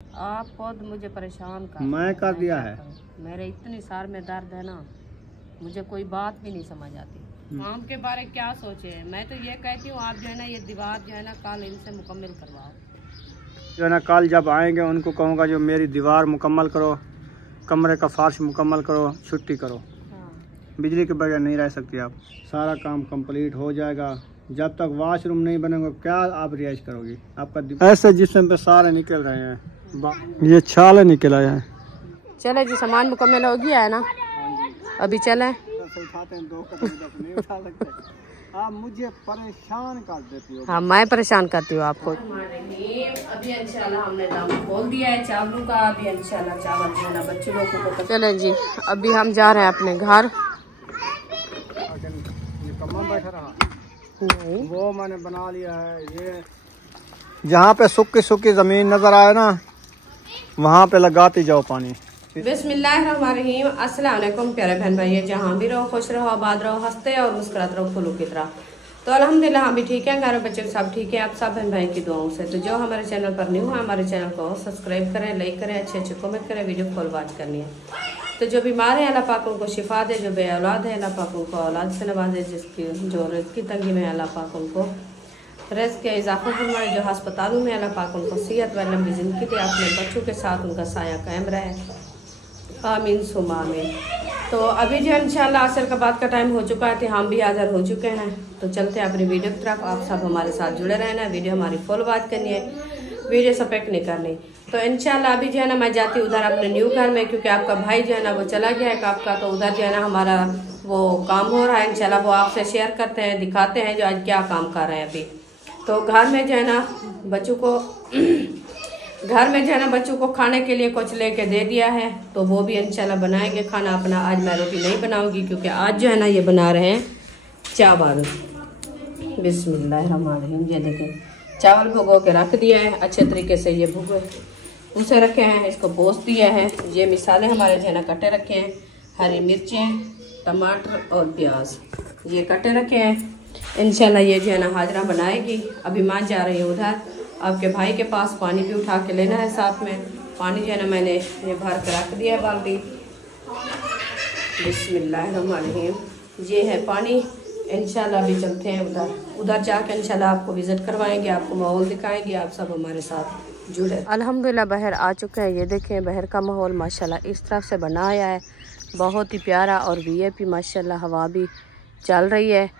आप खुद मुझे परेशान कर। मैं कर दिया है। मेरे इतनी सार में दर्द है ना, मुझे कोई बात भी नहीं समझ आती। काम के बारे में क्या सोचे। मैं तो ये कहती हूँ आप जो है ना ये दीवार जो है ना कल इनसे मुकम्मल करवाओ। जो है ना कल जब आएंगे उनको कहूँगा जो मेरी दीवार मुकम्मल करो, कमरे का फर्श मुकम्मल करो, छुट्टी करो। हाँ। बिजली के बगैर नहीं रह सकती आप। सारा काम कंप्लीट हो जाएगा। जब तक वॉशरूम नहीं बनेगा क्या आप रिहाइश करोगी? आपका ऐसे जिस्म पे सारे निकल रहे हैं, ये छाले निकल आए हैं। चले जी, सामान मुकम्मल हो गया है ना, अभी चले। आप मुझे परेशान कर देती हो। हाँ, मैं परेशान करती हूँ आपको। अभी इंशाल्लाह हमने दाम खोल दिया है चावलों का। अभी इंशाल्लाह चावल जो है ना बच्चे लोगों को। चले जी, अभी हम जा रहे हैं अपने घर। बैठा रहा नहीं, वो मैंने बना लिया है। ये जहाँ पे सूखी सूखी जमीन नजर आए ना वहाँ पे लगाती जाओ पानी। बिस्मिल्लाहिर्रहमानिर्रहीम। अस्सलाम वालेकुम प्यारे बहन भाई, जहाँ भी रहो खुश रहो, आबाद रहो, हंसते और मुस्कुराते रहो फूलों की तरह। तो अल्हम्दुलिल्लाह हम भी ठीक हैं, घर में बच्चे सब ठीक है। आप सब बहन भाई की दुआओं से। तो जो हमारे चैनल पर न्यू है हमारे चैनल को सब्सक्राइब करें, लाइक करें, अच्छे अच्छे कमेंट करें, वीडियो फुल वॉच करनी है। तो जो बीमार है अल्लाह पाक उनको शिफा दे, जो बे औलाद है अल्लाह पाक उनको औलाद से नवाजे, जिसकी जो रिज़्क़ की तंगी में अल्लाह पाक उनको रिज़्क़ के इजाफा फरमाए, जो अस्पतालों में अल्लाह पाक उनको सेहत व लंबी ज़िंदगी दे, अपने बच्चों के साथ उनका साया कायम रहे। आमीन सुमा आमीन। तो अभी जो इंशाल्लाह असर का बाद का टाइम हो चुका है, हम भी हाज़िर हो चुके हैं। तो चलते हैं अपनी वीडियो की तरफ। आप सब हमारे साथ जुड़े रहना, वीडियो हमारी फुल वॉच करनी है, वीडियो सपेक्ट नहीं करनी। तो इंशाल्लाह अभी जो है ना मैं जाती उधर अपने न्यू घर में, क्योंकि आपका भाई जो है ना वो चला गया है आपका। तो उधर जो है ना हमारा वो काम हो रहा है, इंशाल्लाह वो आपसे शेयर करते हैं, दिखाते हैं जो आज क्या काम कर रहे हैं अभी। तो घर में जो है ना बच्चों को घर में जो है ना बच्चों को खाने के लिए कुछ लेके दे दिया है, तो वो भी इंशाल्लाह बनाएंगे खाना अपना। आज मैं रोटी नहीं बनाऊंगी क्योंकि आज जो है ना ये बना रहे हैं चावल। बिस्मिल्लाहिर्रहमानिर्रहीम। ये देखें चावल भिगो के रख दिया है अच्छे तरीके से, ये भुगे उसे रखे हैं, इसको पोंछ दिया है। ये मिसाले हमारे जो है ना कटे रखे हैं, हरी मिर्चें, टमाटर और प्याज ये कटे रखे हैं। इंशाल्लाह ये जो है ना हाजरा बनाएगी। अभी माँ जा रही है उधर आपके भाई के पास, पानी भी उठा के लेना है साथ में। पानी जो है ना मैंने ये भर के रख दिया है बाल्टी। बिस्मिल्लाहिर्रहमानिर्रहीम। ये है पानी। इंशाल्लाह अभी चलते हैं उधर जाकर इंशाल्लाह आपको विज़िट करवाएंगे, आपको माहौल दिखाएंगे। आप सब हमारे साथ जुड़े। अल्हम्दुलिल्लाह बहर आ चुके हैं। ये देखें बहर का माहौल माशाल्लाह इस तरफ से बना आया है, बहुत ही प्यारा। और वीआईपी माशाल्लाह हवा भी चल रही है।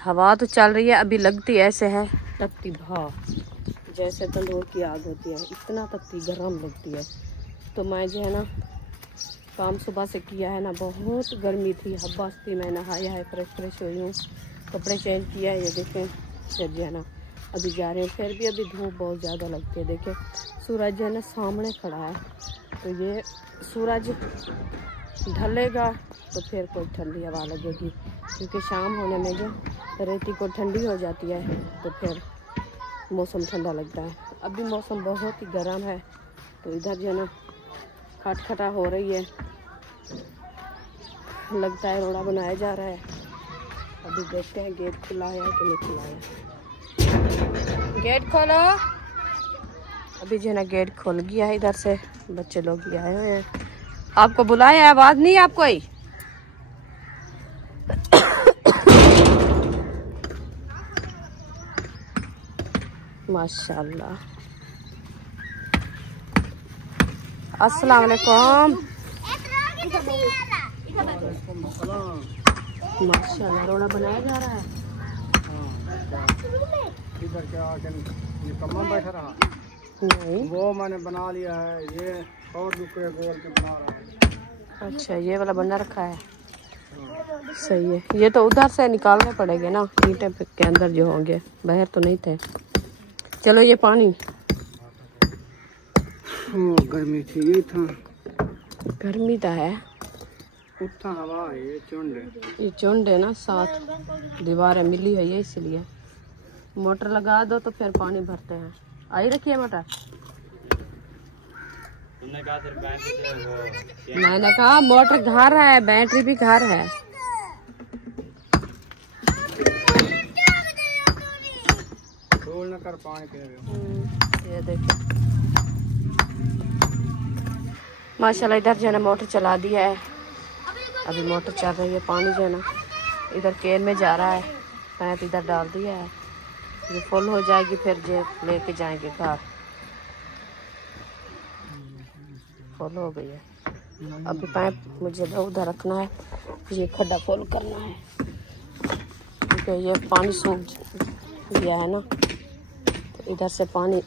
हवा तो चल रही है, अभी लगती ऐसे है तपती भाव, जैसे तंदूर की आग होती है, इतना तपती गर्म लगती है। तो मैं जो है ना काम सुबह से किया है ना, बहुत गर्मी थी, हब्बास थी। मैं नहाया है, फ्रेश हुई हूँ, कपड़े चेंज किया है। ये देखें फिर जो है ना अभी जा रहे हैं, फिर भी अभी धूप बहुत ज़्यादा लगती है। देखें सूरज जो है ना सामने खड़ा है, तो ये सूरज ढलेगा तो फिर कोई ठंडी हवा लगेगी, क्योंकि शाम होने में जो रेती को ठंडी हो जाती है तो फिर मौसम ठंडा लगता है। अभी मौसम बहुत ही गर्म है, तो इधर जो है ना खटखटा हो रही है, लगता है रोड़ा बनाया जा रहा है। अभी देखते हैं गेट खुला है कि नहीं खुला है। गेट खोलो। अभी जो है ना गेट खुल गया है, इधर से बच्चे लोग भी आए हुए हैं। आपको बुलाया है, आवाज नहीं है आपको ही? माशाल्लाह। अस्सलाम वालेकुम। माशाल्लाह रोड़ा बनाया जा रहा है। इधर क्या ये कम्मा बैठा रहा नहीं, वो मैंने बना लिया है। ये और टुकड़े गोल के बना रहा है। अच्छा ये वाला बना रखा है, सही है। ये तो उधर से निकालने पड़ेंगे ना, ईंटें के अंदर जो होंगे, बाहर तो नहीं थे। चलो ये पानी गर्मी थी, ये था गर्मी तो है, उठा हवा है। ये चुंड है ना, साथ दीवारें मिली है, ये इसलिए मोटर लगा दो तो फिर पानी भरते हैं। आई रखिए मोटर। मैंने कहा मोटर घर है, बैटरी भी घर है। न कर पानी पी रहे हो। ये देखिए माशाल्लाह इधर जो है ना मोटर चला दिया है, अभी मोटर चल रही है। पानी जो है ना इधर केन में जा रहा है, पैप इधर डाल दिया है। ये फुल हो जाएगी फिर जो लेके जाएंगे घर। फुल हो गई है, अभी पाइप मुझे उधर रखना है, ये खड्डा फुल करना है क्योंकि ये पानी सूख गया है ना, तो इधर से पानी।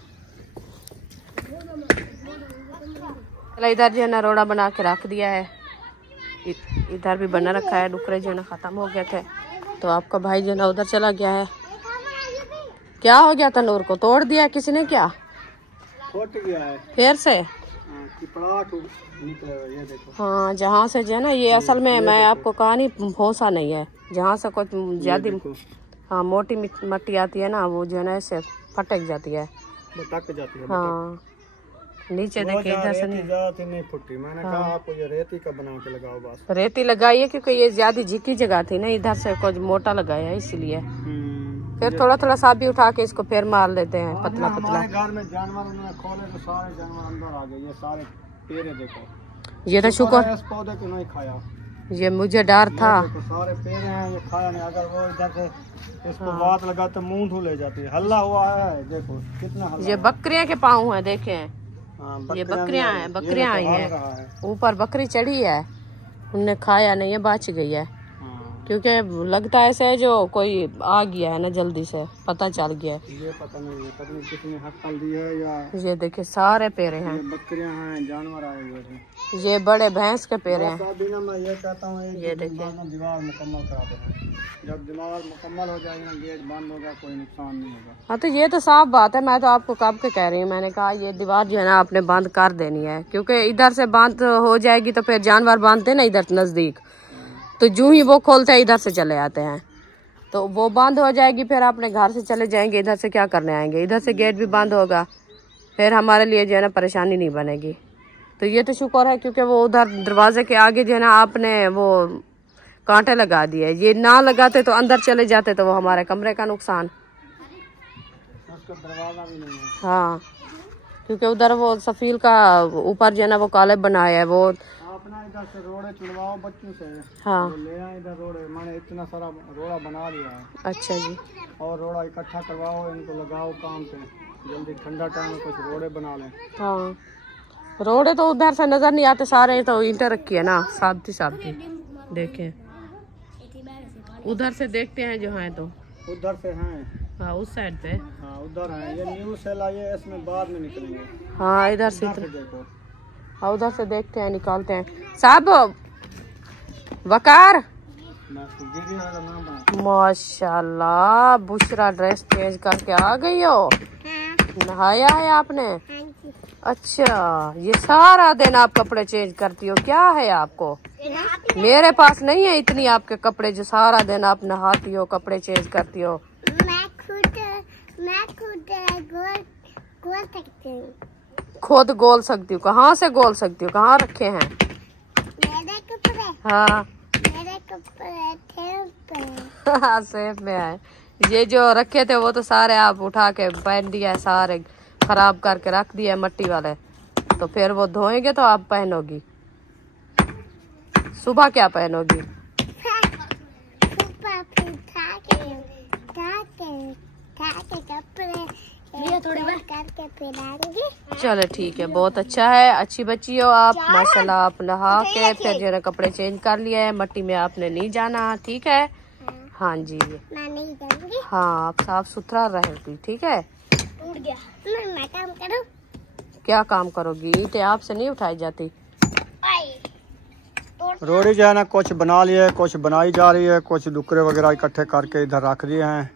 इधर जो है ना रोड़ा बना के रख दिया है, इधर भी बना रखा है। डुकरे जो है ना ख़त्म हो गए थे, तो आपका भाई जो है ना उधर चला गया है। क्या हो गया तनूर को? तोड़ दिया किसी ने क्या? फट गया है फिर से? ये देखो। हाँ, जहाँ से जो है ना ये असल में मैं आपको कहा नहीं, भोसा नहीं है, जहाँ से कुछ ज्यादा हाँ मोटी मट्टी आती है ना, वो जो है ना ऐसे फटक जाती है, जाती है। हाँ नीचे देखिए, इधर से नहीं फुटी। मैंने कहा आपको ये रेती का बना के लगाओ बस। रेती लगाइए क्योंकि ये ज्यादा झिकी जगह थी ना, इधर से कुछ मोटा लगाया है इसलिए। फिर थोड़ा थोड़ा सा भी उठा के इसको फिर मार लेते हैं पतला पतला। घर में जानवर खोले तो सारे जानवर अंदर आ गए। ये सारे पेड़ देखो, ये तो शुक्र इस पौधे को नहीं खाया, ये मुझे डर था। सारे पेड़ हैं, ये खाया नहीं। अगर वो इधर से इसको बात लगा तो मुंह धो ले जाती है। हल्ला हुआ है, देखो कितना हल्ला। ये बकरियां के पाँव है, देखे ये बकरियां हैं, बकरियां आई हैं, ऊपर बकरी चढ़ी है, उनने खाया नहीं है, बच गई है। क्योंकि लगता है ऐसे जो कोई आ गया है ना, जल्दी से पता चल गया है। ये पता नहीं है, पता नहीं किसने हक दी है या। ये देखिए सारे पेरे हैं, बकरियां हैं, जानवर आए हुए हैं। ये बड़े भैंस के पेरे हैं। मैं ये कहता हूँ, ये देखिए दीवार मुकम्मल करा देना। जब दीवार मुकम्मल हो जाएगी ना, गेट बंद होगा, कोई नुकसान नहीं होगा। हाँ तो ये तो साफ बात है, मैं तो आपको कब के कह रही हूँ। मैंने कहा ये दीवार जो है ना आपने बंद कर देनी है, क्योंकि इधर से बंद हो जाएगी तो फिर जानवर बांधते ना इधर नजदीक, तो जूं ही वो खोलते हैं इधर से चले आते हैं, तो वो बंद हो जाएगी। फिर अपने घर से चले जाएंगे, इधर से क्या करने आएंगे? इधर से गेट भी बंद होगा, फिर हमारे लिए जो है ना परेशानी नहीं बनेगी। तो ये तो शुक्र है क्योंकि वो उधर दरवाजे के आगे जो है ना आपने वो कांटे लगा दिए। ये ना लगाते तो अंदर चले जाते तो वो हमारे कमरे का नुकसान। दरवाजा भी नहीं है। हाँ, क्योंकि उधर वो सफील का ऊपर जो है ना वो काले बनाया है, वो अपना इधर से रोड़े चुनवाओ बच्चों से। हाँ ले आए इधर रोड़े, मैंने इतना सारा रोड़ा बना लिया है। अच्छा जी, और रोड़ा इकट्ठा करवाओ, इनको लगाओ काम पे, जल्दी ठंडा टाइम में कुछ रोड़े बना लें। हाँ रोड़े तो उधर से नजर नहीं आते, सारे तो ईंटें रखी है ना साबती साबती। देखें उधर से देखते हैं जो है, तो उधर से हैं। हाँ उस साइड पे, हाँ उधर है। ये न्यू सेल आई है, इसमें बाद में निकलेंगे। हाँ इधर से देखो, हाँ उधर से देखते हैं, निकालते हैं। साहब वकार, माशाल्लाह बुशरा ड्रेस चेंज करके आ गई हो, नहाया है आपने? अच्छा, ये सारा दिन आप कपड़े चेंज करती हो, क्या है आपको? मेरे पास नहीं है इतनी आपके कपड़े जो सारा दिन आप नहाती हो, कपड़े चेंज करती हो। मैं खुद गोल सकती हूँ। खुद गोल सकती हूँ? कहाँ से गोल सकती हूँ? कहाँ रखे हैं मेरे कपड़े? हाँ मेरे कपड़े थे हाँ सेफ में है। ये जो रखे थे वो तो सारे आप उठा के पहन दिया, सारे खराब करके रख दिया मट्टी वाले, तो फिर वो धोएंगे तो आप पहनोगी। सुबह क्या पहनोगी? चलो ठीक है, बहुत अच्छा है, अच्छी बच्ची हो आप माशाल्लाह। आप नहा के फिर जो है कपड़े चेंज कर लिए हैं, मट्टी में आपने नहीं जाना, ठीक है? हाँ जी, मैं नहीं जाऊंगी। हाँ आप साफ सुथरा रहेगी, ठीक है? टूट गया, मैं काम करूं? क्या काम करोगी? ईंटें आपसे नहीं उठाई जाती। रोड़ी जो है ना कुछ बना लिए, कुछ बनाई जा रही है, कुछ डुकरे वगैरह इकट्ठे करके इधर रख दिए हैं,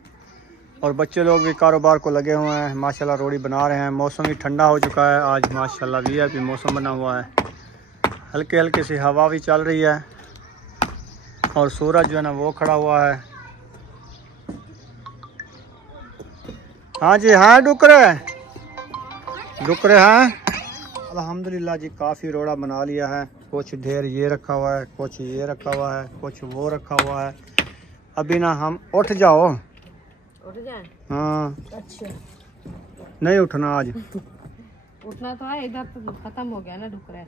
और बच्चे लोग भी कारोबार को लगे हुए हैं। माशाल्लाह रोड़ी बना रहे हैं। मौसम भी ठंडा हो चुका है आज, माशाल्लाह वीआईपी मौसम बना हुआ है। हल्की हल्की सी हवा भी चल रही है, और सूरज जो है ना वो खड़ा हुआ है। हाँ जी, हाँ डुकरे हैं। अल्हम्दुलिल्लाह जी, काफ़ी रोड़ा बना लिया है। कुछ ढेर ये रखा हुआ है, कुछ ये रखा हुआ है, कुछ वो रखा हुआ है। अभी ना हम उठ जाओ। उठ जाए? हाँ। अच्छा, नहीं उठना आज। उठना तो है, इधर तो खत्म हो गया ना डुकरे।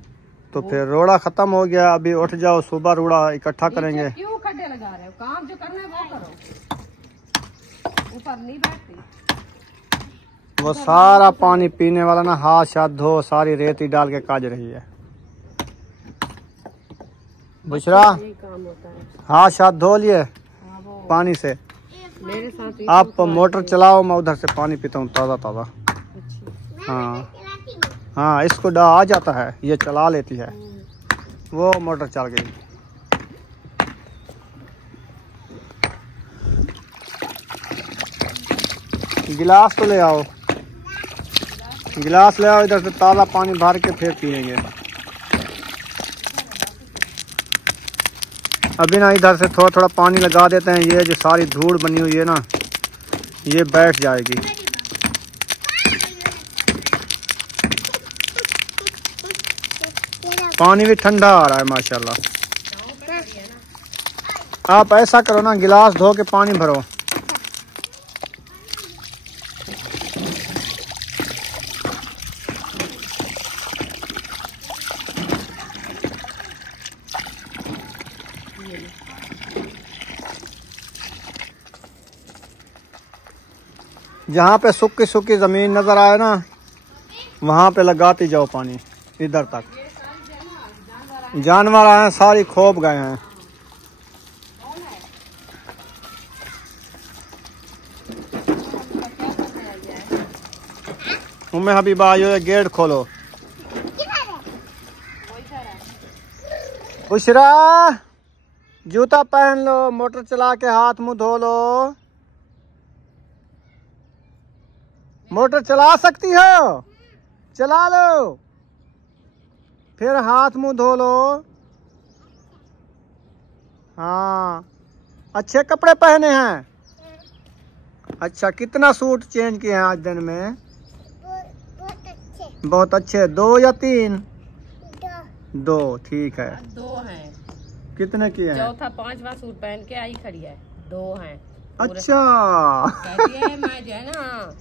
तो फिर रोड़ा खत्म हो गया, अभी उठ जाओ, सुबह रोड़ा इकट्ठा करेंगे। क्यों खड्डे लगा रहे हो? काम जो करना है वो करो, ऊपर नहीं बैठती। वो सारा पानी पीने वाला ना, हाथ शाथ धो, सारी रेती डाल के काज रही है। बुशरा यही काम होता है। हाथ शाथ धो लिए हाँ, वो पानी से। मेरे साथ आप मोटर चलाओ, मैं उधर से पानी पीता हूँ ताज़ा ताज़ा। हाँ हाँ, इसको डा आ जाता है, ये चला लेती है। वो मोटर चल गई। गिलास तो ले आओ, गिलास ले आओ, इधर से ताज़ा पानी भर के फिर पिएंगे। अभी ना इधर से थोड़ा थोड़ा पानी लगा देते हैं, ये जो सारी धूल बनी हुई है ना, ये बैठ जाएगी। पानी भी ठंडा आ रहा है माशाल्लाह। आप ऐसा करो ना, गिलास धो के पानी भरो। जहाँ पे सूखी सूखी जमीन नजर आए ना, वहाँ पे लगाते जाओ पानी इधर तक। जानवर आए, सारी खोप गए हैं। उम्मे हबीबा ये गेट खोलो। बुशरा जूता पहन लो, मोटर चला के हाथ मुंह धो लो। मोटर चला सकती हो, चला लो, फिर हाथ मुंह धो लो। हाँ, अच्छे कपड़े पहने हैं। अच्छा, कितना सूट चेंज किए हैं आज दिन में? बहुत अच्छे। बहुत अच्छे। 2 या 3? 2, ठीक है। 2 हैं। कितने किए हैं? चौथा 5वां सूट पहन के आई खड़ी है। 2 हैं। अच्छा। कहती है मैं जो है ना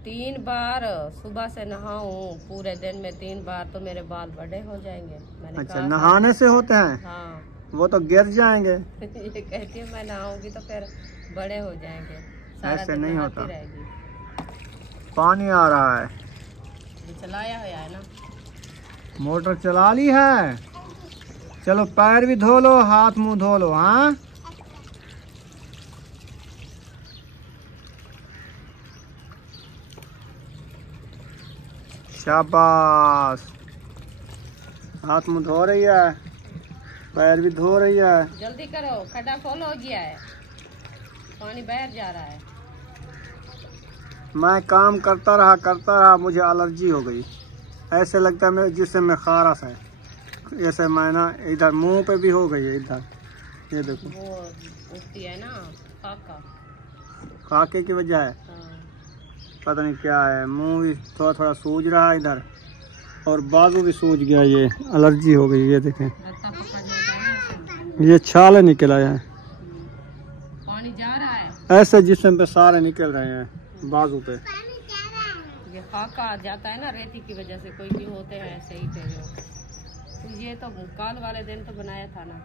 3 बार सुबह से नहाऊं पूरे दिन में 3 बार तो मेरे बाल बड़े हो जाएंगे। मैंने अच्छा, कहा नहाने से होते हैं? हाँ। वो तो गिर जाएंगे। ये कहती है मैं नहाऊंगी तो फिर बड़े हो जाएंगे। सारा ऐसे दिन नहीं नहाती होता। रहेगी। पानी आ रहा है। ये चलाया हुआ है ना, मोटर चला ली है। चलो पैर भी धो लो, हाथ मुंह धो लो। हाँ, शाबाश। हाथ मुंह धो रही है, पैर भी धो रही है। जल्दी करो, खड्डा फुल हो गया है, पानी बाहर जा रहा है। मैं काम करता रहा, मुझे एलर्जी हो गई। ऐसे लगता है मैं जिससे मैं खारस है। ऐसे मैं ना इधर मुंह पे भी हो गई है, इधर ये देखो। वो उठती है ना काका, खाके की वजह है, हाँ। पता नहीं क्या है। मुंह भी थोड़ा थोड़ा सूज रहा है इधर, और बाजू भी सूज गया। ये एलर्जी हो गई। ये देखें, रत्ता पक्का जो होता है ना, ये छाले निकल आए हैं। पानी जा रहा है ऐसे जिस्म पे सारे निकल रहे हैं बाजू पे। ये खाका आ जाता है ना रेती की वजह से, कोई भी होते हैं ऐसे ही थे जो। तो ये तो कल वाले दिन तो बनाया था ना,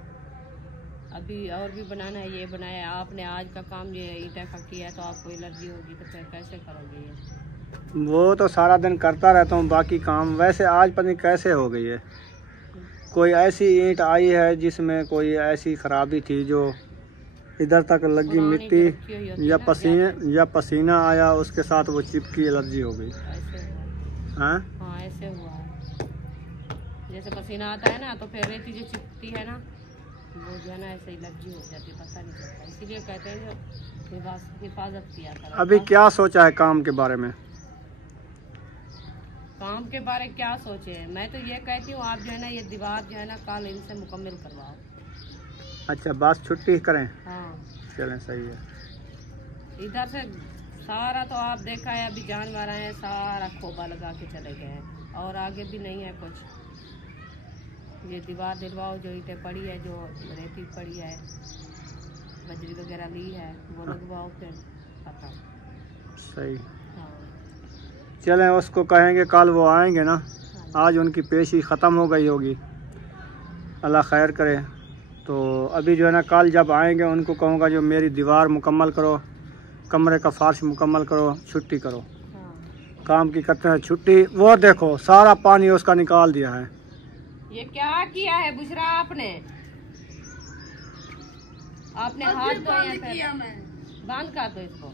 अभी और भी बनाना है। ये बनाया आपने, आज का काम ये ईंटा का किया है, तो आपको एलर्जी होगी तो फिर कैसे करोगे ये? वो तो सारा दिन करता रहता हूँ बाकी काम। वैसे आज पता नहीं कैसे हो गई है। कोई ऐसी ईंट आई है जिसमें कोई ऐसी खराबी थी जो इधर तक लगी, मिट्टी या पसीना आया, उसके साथ वो चिपकी, एलर्जी हो गई। ऐसे हुआ। हाँ हाँ, ऐसे हुआ है। जैसे पसीना आता है ना तो फिर रेती जो चिपकती है ना, वो जो है ना ऐसे एलर्जी हो जाती है, पता नहीं चलता। इसीलिए कहते हैं जो हिफाजत किया करो। अभी क्या सोचा है काम के बारे में? काम के बारे में क्या सोचे? मैं तो ये कहती हूँ आप जो है ना ये दीवार जो है ना कल इनसे मुकम्मल करवाओ। अच्छा, बस छुट्टी करें? हाँ, चलें, सही है। इधर से सारा तो आप देखा है, अभी जानवर आए हैं, सारा खोबा लगा के चले गए हैं, और आगे भी नहीं है कुछ। ये दीवार दिलवाओ, जो ईंटें पड़ी है, जो रेती पड़ी है, बजरी वगैरह ली है, वो लगवाओ, फिर खत्म। सही। हाँ, चलें, उसको कहेंगे कल वो आएंगे ना, हाँ आज उनकी पेशी ख़त्म हो गई होगी, अल्लाह खैर करे। तो अभी जो है ना कल जब आएंगे उनको कहूँगा जो मेरी दीवार मुकम्मल करो, कमरे का फर्श मुकम्मल करो, छुट्टी करो। काम की करते हैं छुट्टी। वो देखो सारा पानी उसका निकाल दिया है। ये क्या किया है बुशरा आपने हाथ धोए बांध का दो इसको।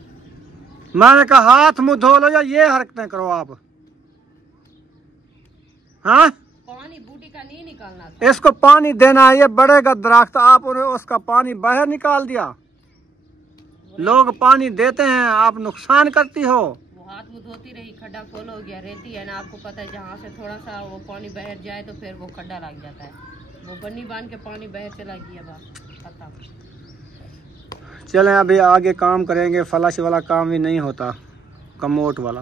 मैंने कहा हाथ मुंह धो लो या ये हरकतें करो आप। हाँ पानी बूटी का नहीं निकालना था। इसको पानी देना है, ये बढ़ेगा दरख्त, आप उसका पानी बाहर निकाल दिया। लोग पानी देते हैं, आप नुकसान करती हो। वो हाथ मुंह धोती रही, खड्डा खोल हो गया, रहती है ना, आपको पता है जहाँ से थोड़ा सा वो पानी बहर जाए तो फिर वो खड्डा लग जाता है। वो बन्नी बांध के पानी बहर चला गया पता। चलें अभी आगे काम करेंगे। फ्लश वाला काम भी नहीं होता, कमोट वाला।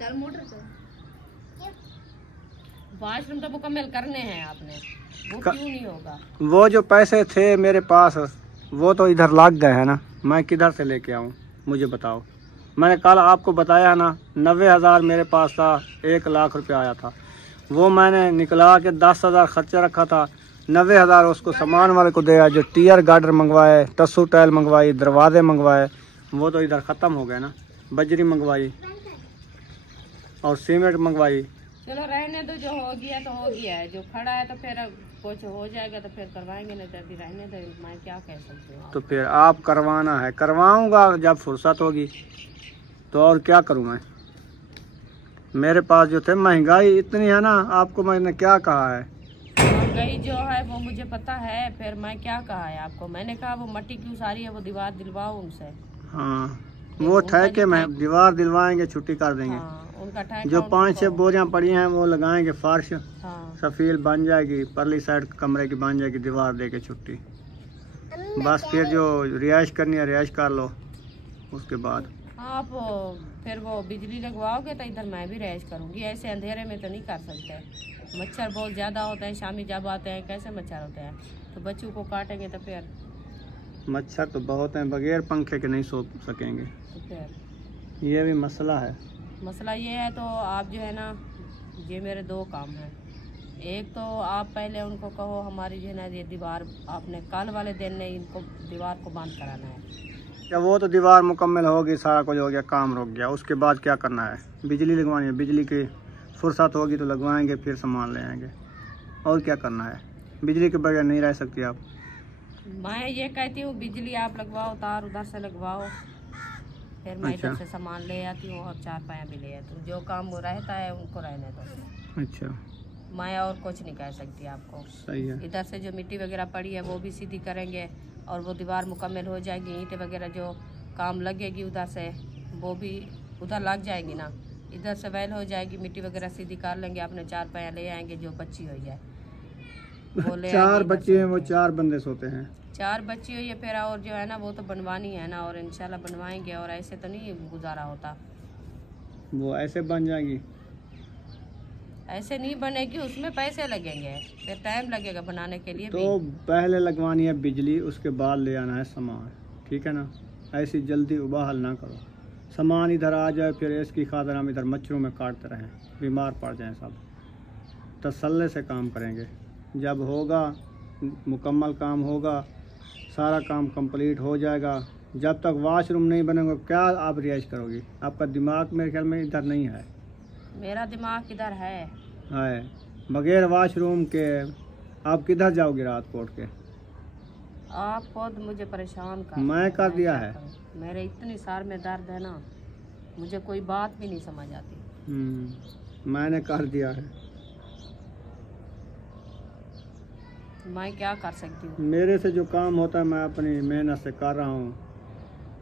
चल मोटर से वाशरूम तो मुकम्मल करने हैं आपने, वो क्यों नहीं होगा? वो जो पैसे थे मेरे पास वो तो इधर लग गए हैं ना, मैं किधर से लेके आऊँ मुझे बताओ। मैंने कल आपको बताया ना 90,000 मेरे पास था, 1 लाख रुपया आया था। वो मैंने निकला के 10,000 खर्चा रखा था, 90,000 उसको सामान वाले को दिया, जो टीयर गार्डर मंगवाए, टस्सू टाइल मंगवाई, दरवाजे मंगवाए, वो तो इधर ख़त्म हो गए ना। बजरी मंगवाई और सीमेंट मंगवाई। चलो रहने दो, जो हो गया तो हो गया है, जो खड़ा है तो फिर कुछ हो जाएगा तो फिर करवाएंगे, नहीं तो अभी रहने दो। मैं क्या कह सकती हूँ? तो फिर आप करवाना है, करवाऊंगा जब फुर्सत होगी। तो और क्या करूँ मैं, मेरे पास जो थे महंगाई इतनी है ना, आपको मैंने क्या कहा है? महंगाई जो है वो मुझे पता है, फिर मैं क्या कहा है आपको? मैंने कहा वो मट्टी क्यों सारी है, वो दीवार दिलवाओ उनसे। हाँ वो ठेके में दीवार दिलवाएंगे, छुट्टी कर देंगे। हाँ, उनका ठेका जो 5-6 बोरियां पड़ी हैं वो लगाएंगे, फर्श हाँ। सफील बन जाएगी, परली साइड कमरे की बन जाएगी, दीवार दे के छुट्टी। बस फिर जो रिहाइश करनी है रिहाइश कर लो। उसके बाद आप फिर वो बिजली लगवाओगे तो इधर मैं भी रिहाइश करूँगी। ऐसे अंधेरे में तो नहीं कर सकते, मच्छर बहुत ज़्यादा होते हैं। शामी जब आते हैं कैसे मच्छर होते हैं, तो बच्चों को काटेंगे तो फिर मच्छर तो बहुत हैं, बगैर पंखे के नहीं सो सकेंगे। तो फिर ये भी मसला है। मसला ये है तो आप जो है ना, ये मेरे 2 काम हैं। एक तो आप पहले उनको कहो हमारी जो है ना ये दीवार, आपने कल वाले दिन ने इनको दीवार को बंद कराना है। क्या वो तो दीवार मुकम्मल होगी, सारा कुछ हो गया, काम रुक गया। उसके बाद क्या करना है? बिजली लगवानी है, बिजली की फुर्सत होगी तो लगवाएंगे, फिर सामान ले आएंगे। और क्या करना है? बिजली के बगैर नहीं रह सकती आप। मैं ये कहती हूँ बिजली आप लगवाओ, तार उधर से लगवाओ, फिर मैं इधर से सामान ले आती हूँ और 4 पाया भी ले आती हूँ। जो काम वो रहता है उनको रहने दो। अच्छा, मैं और कुछ नहीं कह सकती आपको। सही है। इधर से जो मिट्टी वगैरह पड़ी है वो भी सीधी करेंगे, और वो दीवार मुकम्मल हो जाएगी, ईंटें वगैरह जो काम लगेगी उधर से वो भी उधर लग जाएगी ना, इधर से वैल हो जाएगी, मिट्टी वगैरह सीधी कर लेंगे, अपने 4 पाया ले आएंगे, जो बच्ची हो जाए वो ले 4 बच्चे हैं, वो 4 बंदे सोते हैं। 4 बच्ची हुई है फिर, और जो है ना वो तो बनवानी है ना, और इंशाल्लाह बनवाएंगे। और ऐसे तो नहीं गुजारा होता, वो ऐसे बन जाएंगी। ऐसे नहीं बनेगी, उसमें पैसे लगेंगे, फिर टाइम लगेगा बनाने के लिए तो भी। पहले लगवानी है बिजली, उसके बाद ले आना है सामान, ठीक है ना? ऐसी जल्दी उबाहल ना करो। सामान इधर आ जाए फिर इसकी खातिर हम इधर मच्छरों में काटते रहें, बीमार पड़ जाएं सब। तसल्ले से काम करेंगे, जब होगा मुकम्मल काम होगा, सारा काम कंप्लीट हो जाएगा। जब तक वाशरूम नहीं बनेगा क्या आप रिहाइश करोगी? आपका दिमाग मेरे ख्याल में इधर नहीं है। मेरा दिमाग किधर है? बगैर वाशरूम के आप किधर जाओगे रात को उठ के? आप खुद मुझे परेशान कर, मैं कर दिया है। मेरे इतनी सार में दर्द है ना, मुझे कोई बात भी नहीं समझ आती। मैंने कर दिया है। मैं क्या कर सकती हूँ? मेरे से जो काम होता है मैं अपनी मेहनत से कर रहा हूँ।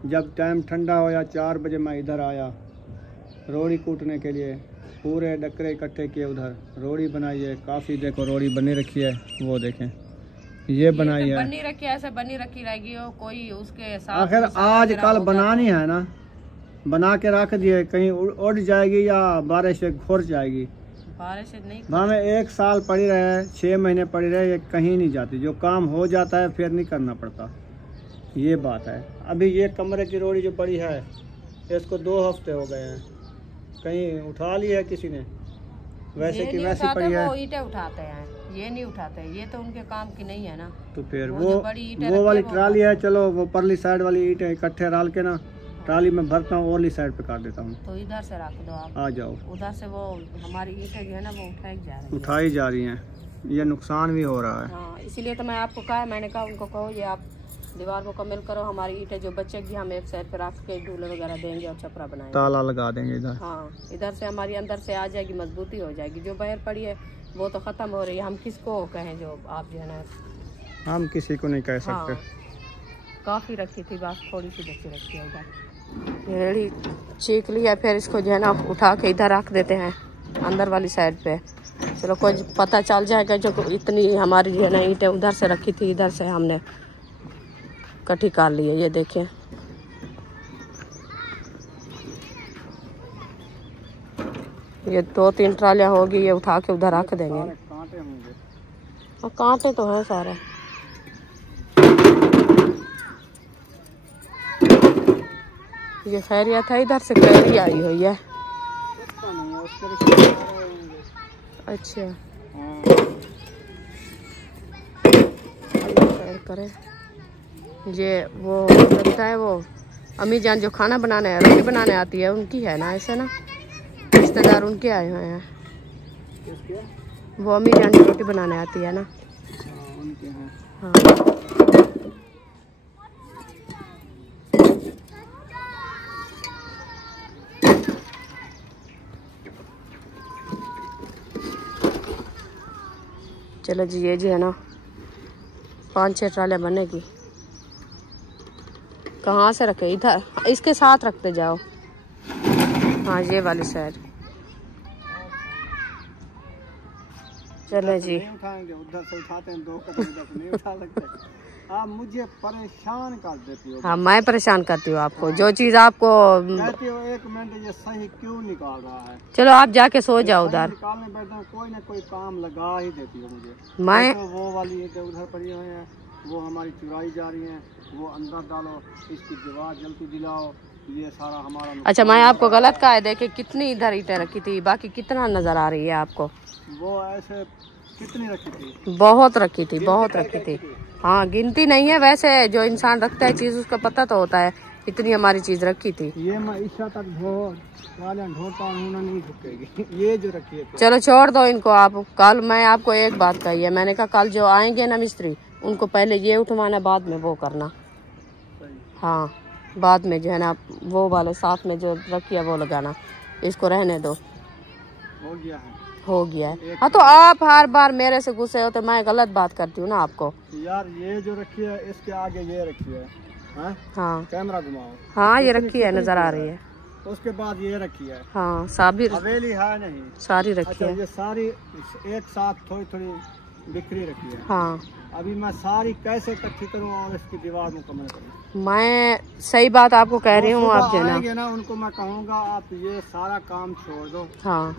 जब टाइम ठंडा होया 4 बजे मैं इधर आया रोड़ी कूटने के लिए, पूरे डकरे इकट्ठे किए, उधर रोड़ी बनाई है। काफ़ी देखो रोड़ी बनी रखी है, वो देखें ये बनाई है, बनी रखी है, ऐसे बनी रखी रहेगी। और कोई उसके साथ आखिर आज कल बनानी है ना, बना के रख दिए, कहीं उड़ जाएगी या बारिश से घुर जाएगी। बारिश नहीं, हमें 1 साल पड़ी रहे, 6 महीने पड़ी रहे, ये कहीं नहीं जाती। जो काम हो जाता है फिर नहीं करना पड़ता, ये बात है। अभी ये कमरे की रोड़ी जो पड़ी है इसको 2 हफ्ते हो गए हैं, कहीं उठा ली है किसी ने? वैसे ये की नहीं वैसी उठाते, पड़ी है। वो ईंटें उठाते हैं, ये नहीं उठाते, ये तो उनके काम की नहीं है ना। तो फिर वो जो बड़ी ईंटें वो रखी वाली है, वो ट्राली है, चलो वो परली साइड वाली ईंटें इकट्ठे डाल के ना ट्राली में भरता हूँ, ओरली साइड पे काट देता हूँ। तो इधर से रख दो आप, आ जाओ। उधर से वो हमारी ईंटें जो है ना वो उठाई जा रही है। उठाई जा रही हैं, ये नुकसान भी हो रहा है। हाँ, इसीलिए तो मैं आपको कहा, मैंने कहा उनको कहो ये आप दीवार मुकम्मल करो, हमारी ईंटें जो बचेगी हम एक साइड पे रख के ढूले वगैरह देंगे और छपरा बनाएंगे। ताला लगा देंगे इधर। हाँ, इधर से हमारी अंदर से आ जाएगी, मजबूती हो जाएगी। जो बाहर पड़ी है वो तो ख़त्म हो रही है, हम किसको कहें जो आप जो है ना। हम किसी को नहीं कह सकते। हाँ, काफ़ी रखी थी, बस थोड़ी सी बच्ची रखी है इधर। ये रेडी चीख लिया, फिर इसको जो है ना उठा के इधर रख देते हैं अंदर वाली साइड पे। चलो कुछ पता चल जाएगा, जो इतनी हमारी जो है ना ईंटें उधर से रखी थी, इधर से हमने इकट्ठी कर ली है। ये देखें, ये 2-3 ट्रालियाँ होगी, ये उठा के उधर रख देंगे। कांटे होंगे और कांटे तो हैं सारे। ये खैरिया था, इधर से कैरी आई हुई है। अच्छा, अल्लाह खैर करे। ये वो लगता है वो अम्मी जान जो खाना बनाने रोटी बनाने आती है उनकी है ना, ऐसे ना रिश्तेदार उनके आए हुए हैं। वो अम्मी जान जो रोटी बनाने आती है ना, उनके हैं। हाँ। चलो जी, ये जो है ना 5-6 ट्रालियाँ बनेगी। कहाँ से रखे? इधर इसके साथ रखते जाओ। हाँ, ये वाली साइड। चलो जी, नहीं उठाएंगे, उधर से उठाते हैं 2 कदम, इधर से नहीं उठा सकते। आप मुझे परेशान कर देती हो। हाँ, मैं परेशान करती हूँ आपको। जो चीज़ आपको कहती हो 1 मिनट ये सही क्यों निकाल रहा है। चलो आप जाके सो जाओ उधर। निकालने बैठता हूँ, कोई ना कोई काम लगा ही देती हो मुझे। मैं तो वो वाली ईंटें उधर पड़ी हुई हैं, वो हमारी चुराई जा रही हैं, वो अंदर डालो, इसकी दीवार जल्दी दिलाओ, ये सारा हमारा। अच्छा, मैं आपको गलत कहा है। देखिए कितनी इधर ईंटें रखी थी, बाकी कितना नजर आ रही है आपको। वो ऐसे कितनी रखी थी? बहुत रखी थी, बहुत रखी थी। हाँ, गिनती नहीं है, वैसे जो इंसान रखता है चीज उसका पता तो होता है। इतनी हमारी चीज रखी थी। ये मैं ईशा तक ढोता हूँ ना, नहीं झुकेगी। ये जो रखी है चलो छोड़ दो इनको आप। कल मैं आपको एक बात कही है, मैंने कहा कल जो आएंगे ना मिस्त्री, उनको पहले ये उठवाना, बाद में वो करना। हाँ, बाद में जो है ना वो वाले साथ में जो रखी है वो लगाना। इसको रहने दो, हो गया है। हो गया है। हाँ, तो आप हर बार मेरे से गुस्से हो तो मैं गलत बात करती हूँ ना आपको। यार ये जो रखी है, इसके आगे ये रखी है। हाँ, कैमरा घुमाओ। हाँ, ये रखी है, नजर आ रही है। उसके बाद ये रखी है। हाँ, सारी हवेली है नहीं, सारी रखी अच्छा, है। ये सारी एक साथ थोड़ी थोड़ी बिखरी रखी है। हाँ, अभी मैं सारी कैसे इकट्ठी करूँ और इसकी दीवार मुकम्मल करूँ? मैं सही बात आपको कह रही हूँ। आप जो आएंगे ना, उनको मैं कहूँगा आप ये सारा काम छोड़ दो, हाँ,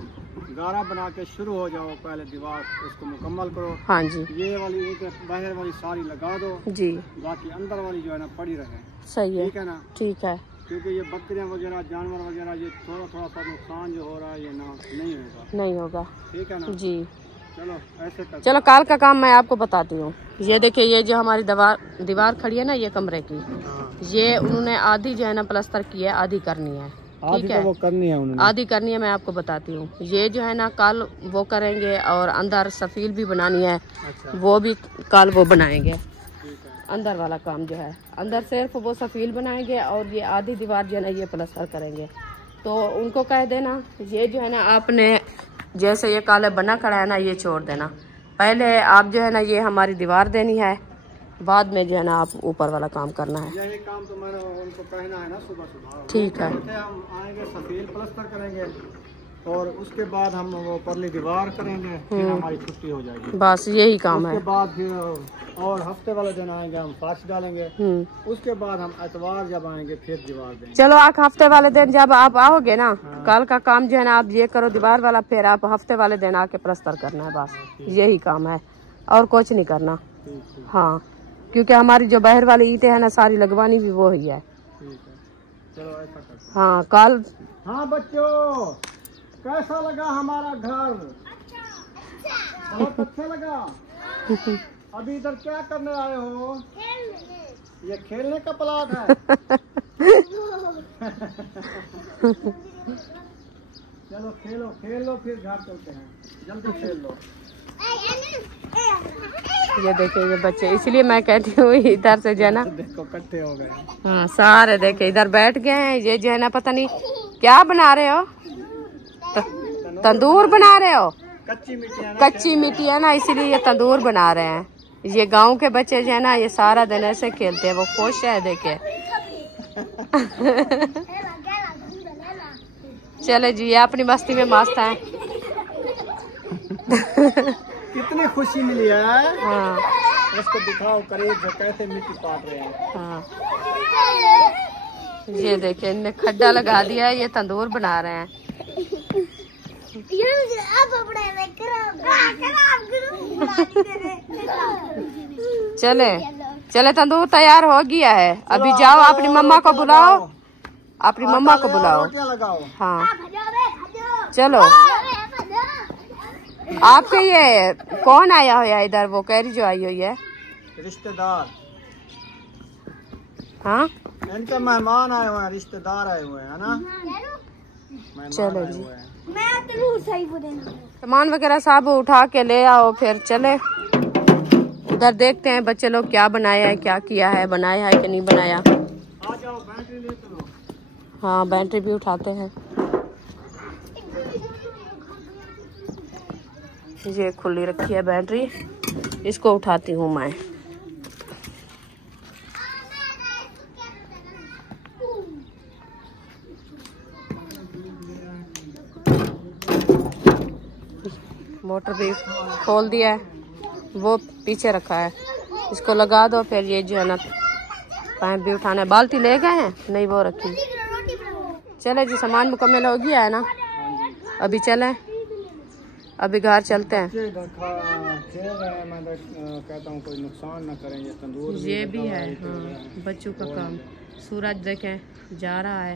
गारा बना के शुरू हो जाओ, पहले दीवार इसको मुकम्मल करो। हाँ जी, ये वाली ईंटें बाहर वाली सारी लगा दो जी, बाकी अंदर वाली जो है ना पड़ी रहे। सही है, ठीक है ना? ठीक है। क्योंकि ये बकरियां वगैरह, जानवर वगैरह, ये थोड़ा थोड़ा सा नुकसान जो हो रहा है ये ना नहीं होगा। नहीं होगा, ठीक है ना? जी। चलो ऐसे कर। चलो कल का काम मैं आपको बताती हूँ। ये देखिए, ये जो हमारी दीवार खड़ी है ना, ये कमरे की, ये उन्होंने आधी जो है ना प्लास्टर की है, आधी करनी है। ठीक है, वो करनी है उन्होंने, आधी करनी है। मैं आपको बताती हूँ, ये जो है ना कल वो करेंगे, और अंदर सफील भी बनानी है। अच्छा, वो भी कल वो बनाएंगे। ठीक है। अंदर वाला काम जो है, अंदर सिर्फ वो सफील बनाएंगे, और ये आधी दीवार जो है ना ये प्लास्टर करेंगे। तो उनको कह देना, ये जो है ना आपने जैसे ये काले बना खड़ा है ना, ये छोड़ देना। पहले आप जो है ना ये हमारी दीवार देनी है, बाद में जो है ना आप ऊपर वाला काम करना है। यही काम तो मैंने उनको कहना है ना सुबह सुबह। ठीक है, हम आएंगे, सफेद प्लास्टर करेंगे, और उसके बाद हम वो परली दीवार करेंगे, फिर हमारी छुट्टी हो जाएगी। बस यही काम है। उसके बाद फिर और हफ्ते वाले दिन आएंगे, हम फर्श डालेंगे। उसके बाद हम एतवार जब आएंगे फिर दीवार देंगे। चलो आप हफ्ते वाले दिन जब आप आओगे ना, कल का काम जो है ना आप ये करो दीवार वाला, फिर आप हफ्ते वाले दिन आके प्लास्टर करना है। बस यही काम है, और कुछ नहीं करना। हाँ, क्योंकि हमारी जो बाहर वाली ईंटें है ना सारी लगवानी भी वो ही है। ठीक है, चलो ऐसा करते हैं। हाँ, कल। हाँ बच्चों, कैसा लगा हमारा घर? बहुत अच्छा लगा। अभी इधर क्या करने आए हो? ये खेलने का प्लाट है। चलो खेलो खेल लो, फिर घर चलते हैं। जल्दी खेल लो। ये देखिए ये बच्चे, इसलिए मैं कहती हूँ इधर से जो है ना, देखो इकट्ठे हो गए। हाँ सारे देखे इधर बैठ गए हैं। ये जो है ना पता नहीं क्या बना रहे हो, तंदूर बना रहे हो। कच्ची मिट्टी है ना, कच्ची मिट्टी है ना, इसीलिए ये तंदूर बना रहे हैं। ये गांव के बच्चे जो है ना, ये सारा दिन ऐसे खेलते हैं, वो खुश है देखे। चले जी, ये अपनी मस्ती में मस्त है। कितनी खुशी मिली है। हाँ इसको दिखाओ करीब जो कैसे मिट्टी काट रहे हैं। हाँ ये देखिए, इनने खड्डा लगा दिया है, ये तंदूर बना रहे हैं। चले चले, तंदूर तैयार हो गया है। अभी जाओ अपनी मम्मा को बुलाओ, अपनी मम्मा को बुलाओ। लगाओ। हाँ चलो। आपके ये कौन आया हुआ है इधर? वो कैरी जो आई हुई है, रिश्तेदार। हाँ इनके मेहमान आए हुए हैं, रिश्तेदार आए हुए हैं ना। चलो जी, सामान वगैरह सब उठा के ले आओ, फिर चले उधर देखते हैं बच्चे लोग क्या बनाया है, क्या किया है, बनाया है कि नहीं बनाया। आ जाओ, बैटरी ले चलो। हाँ बैटरी भी उठाते हैं। ये खुली रखी है बैटरी, इसको उठाती हूँ मैं। मोटर भी खोल दिया है, वो पीछे रखा है, इसको लगा दो। फिर ये जो है ना पाइप भी उठाना है। बाल्टी ले गए हैं? नहीं, वो रखी। चले जी, सामान मुकम्मल हो गया है ना, अभी चलें, अभी घर चलते हैं। मैं कहता हूँ कोई नुकसान ना करें। ये तंदूर ये भी है, हाँ बच्चों का काम। सूरज देखें जा रहा है